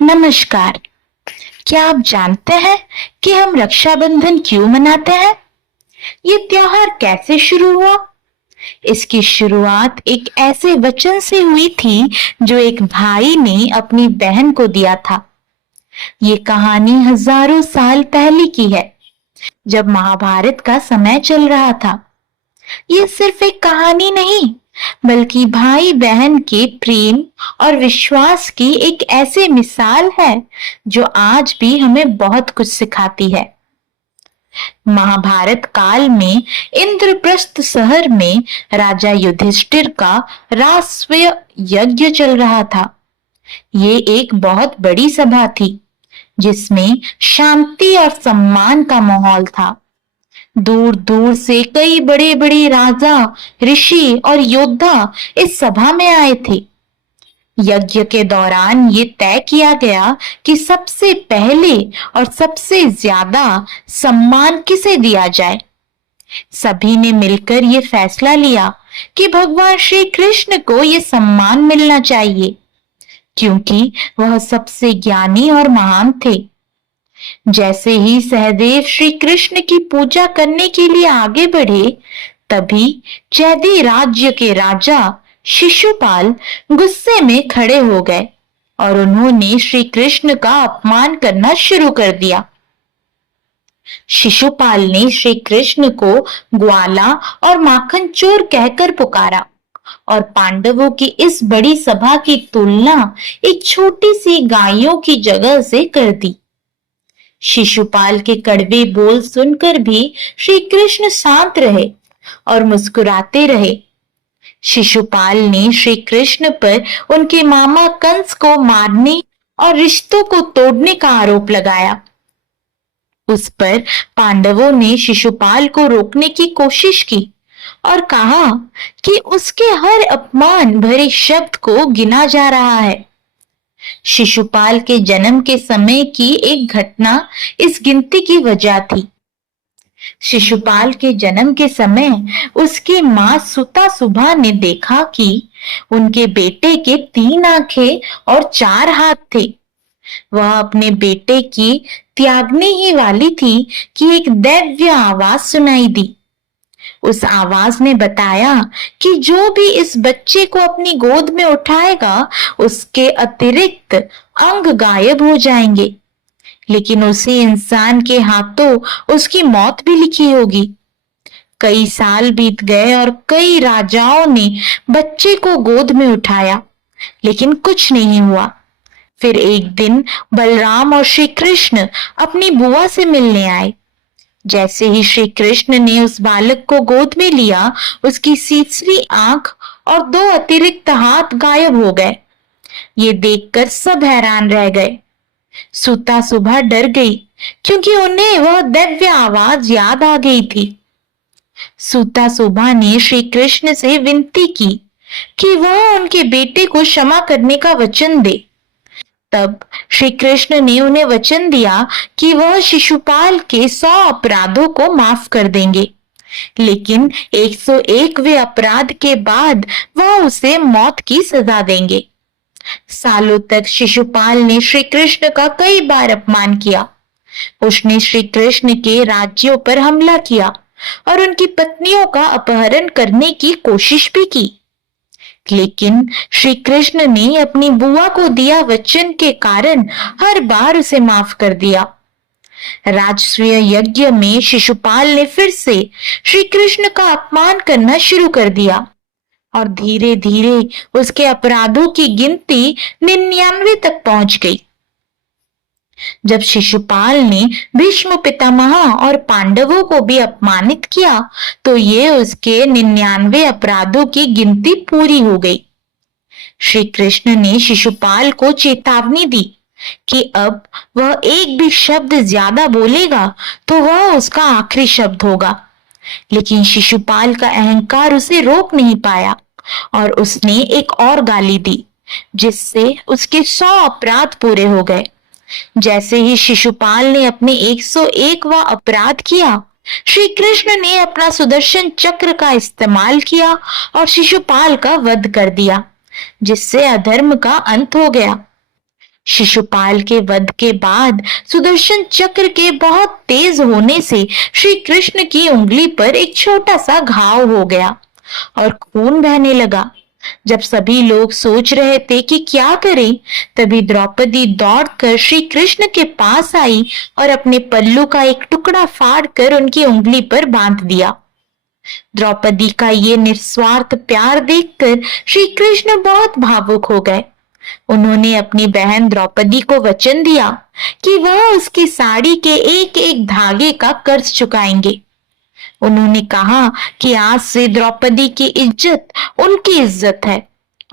नमस्कार। क्या आप जानते हैं कि हम रक्षाबंधन क्यों मनाते हैं? ये त्योहार कैसे शुरू हुआ? इसकी शुरुआत एक ऐसे वचन से हुई थी जो एक भाई ने अपनी बहन को दिया था। ये कहानी हजारों साल पहले की है, जब महाभारत का समय चल रहा था। ये सिर्फ एक कहानी नहीं, बल्कि भाई बहन के प्रेम और विश्वास की एक ऐसी मिसाल है जो आज भी हमें बहुत कुछ सिखाती है। महाभारत काल में इंद्रप्रस्थ शहर में राजा युधिष्ठिर का राजस्व यज्ञ चल रहा था। ये एक बहुत बड़ी सभा थी, जिसमें शांति और सम्मान का माहौल था। दूर दूर से कई बड़े बड़े राजा, ऋषि और योद्धा इस सभा में आए थे। यज्ञ के दौरान ये तय किया गया कि सबसे पहले और सबसे ज्यादा सम्मान किसे दिया जाए। सभी ने मिलकर ये फैसला लिया कि भगवान श्री कृष्ण को ये सम्मान मिलना चाहिए, क्योंकि वह सबसे ज्ञानी और महान थे। जैसे ही सहदेव श्री कृष्ण की पूजा करने के लिए आगे बढ़े, तभी चैदी राज्य के राजा शिशुपाल गुस्से में खड़े हो गए और उन्होंने श्री कृष्ण का अपमान करना शुरू कर दिया। शिशुपाल ने श्री कृष्ण को ग्वाला और माखन चोर कहकर पुकारा और पांडवों की इस बड़ी सभा की तुलना एक छोटी सी गायों की जगह से कर दी। शिशुपाल के कड़वे बोल सुनकर भी श्री कृष्ण शांत रहे और मुस्कुराते रहे। शिशुपाल ने श्री कृष्ण पर उनके मामा कंस को मारने और रिश्तों को तोड़ने का आरोप लगाया। उस पर पांडवों ने शिशुपाल को रोकने की कोशिश की और कहा कि उसके हर अपमान भरे शब्द को गिना जा रहा है। शिशुपाल के जन्म के समय की एक घटना इस गिनती की वजह थी। शिशुपाल के जन्म के समय उसकी मां सुता सुभा ने देखा कि उनके बेटे के 3 आंखें और 4 हाथ थे। वह अपने बेटे की त्यागने ही वाली थी कि एक दैव्य आवाज सुनाई दी। उस आवाज ने बताया कि जो भी इस बच्चे को अपनी गोद में उठाएगा, उसके अतिरिक्त अंग गायब हो जाएंगे, लेकिन उसी इंसान के हाथों उसकी मौत भी लिखी होगी। कई साल बीत गए और कई राजाओं ने बच्चे को गोद में उठाया, लेकिन कुछ नहीं हुआ। फिर एक दिन बलराम और श्री कृष्ण अपनी बुआ से मिलने आए। जैसे ही श्री कृष्ण ने उस बालक को गोद में लिया, उसकी तीसरी आंख और 2 अतिरिक्त हाथ गायब हो गए। ये देखकर सब हैरान रह गए। सुता सुबह डर गई, क्योंकि उन्हें वह दिव्य आवाज याद आ गई थी। सुता सुबह ने श्री कृष्ण से विनती की कि वह उनके बेटे को क्षमा करने का वचन दे। तब श्री कृष्ण ने उन्हें वचन दिया कि वह शिशुपाल के 100 अपराधों को माफ कर देंगे, लेकिन 101वें अपराध के बाद वह उसे मौत की सजा देंगे। सालों तक शिशुपाल ने श्री कृष्ण का कई बार अपमान किया। उसने श्री कृष्ण के राज्यों पर हमला किया और उनकी पत्नियों का अपहरण करने की कोशिश भी की, लेकिन श्री कृष्ण ने अपनी बुआ को दिया वचन के कारण हर बार उसे माफ कर दिया। राजस्व यज्ञ में शिशुपाल ने फिर से श्री कृष्ण का अपमान करना शुरू कर दिया और धीरे धीरे उसके अपराधों की गिनती 99 तक पहुंच गई। जब शिशुपाल ने भीष्म पितामह और पांडवों को भी अपमानित किया, तो ये उसके 99 अपराधों की गिनती पूरी हो गई। श्री कृष्ण ने शिशुपाल को चेतावनी दी कि अब वह एक भी शब्द ज्यादा बोलेगा तो वह उसका आखिरी शब्द होगा, लेकिन शिशुपाल का अहंकार उसे रोक नहीं पाया और उसने एक और गाली दी, जिससे उसके 100 अपराध पूरे हो गए। जैसे ही शिशुपाल ने अपने 101वां अपराध किया, श्री कृष्ण ने अपना सुदर्शन चक्र का इस्तेमाल किया और शिशुपाल का वध कर दिया, जिससे अधर्म का अंत हो गया। शिशुपाल के वध के बाद सुदर्शन चक्र के बहुत तेज होने से श्री कृष्ण की उंगली पर एक छोटा सा घाव हो गया और खून बहने लगा। जब सभी लोग सोच रहे थे कि क्या करें, तभी द्रौपदी दौड़कर श्री कृष्ण के पास आई और अपने पल्लू का एक टुकड़ा फाड़कर उनकी उंगली पर बांध दिया। द्रौपदी का ये निस्वार्थ प्यार देखकर श्री कृष्ण बहुत भावुक हो गए। उन्होंने अपनी बहन द्रौपदी को वचन दिया कि वह उसकी साड़ी के एक एक धागे का कर्ज चुकाएंगे। उन्होंने कहा कि आज से द्रौपदी की इज्जत उनकी इज्जत है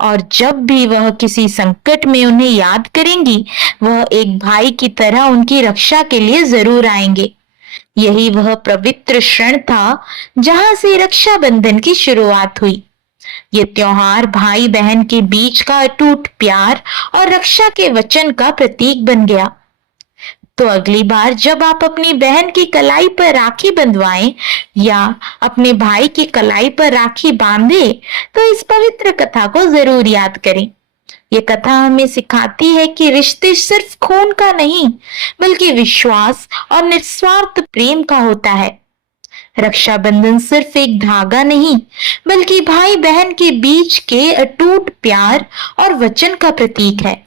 और जब भी वह किसी संकट में उन्हें याद करेंगी, वह एक भाई की तरह उनकी रक्षा के लिए जरूर आएंगे। यही वह पवित्र क्षण था जहां से रक्षाबंधन की शुरुआत हुई। ये त्योहार भाई बहन के बीच का अटूट प्यार और रक्षा के वचन का प्रतीक बन गया। तो अगली बार जब आप अपनी बहन की कलाई पर राखी बंधवाएं या अपने भाई की कलाई पर राखी बांधे, तो इस पवित्र कथा को जरूर याद करें। ये कथा हमें सिखाती है कि रिश्ते सिर्फ खून का नहीं, बल्कि विश्वास और निस्वार्थ प्रेम का होता है। रक्षाबंधन सिर्फ एक धागा नहीं, बल्कि भाई बहन के बीच के अटूट प्यार और वचन का प्रतीक है।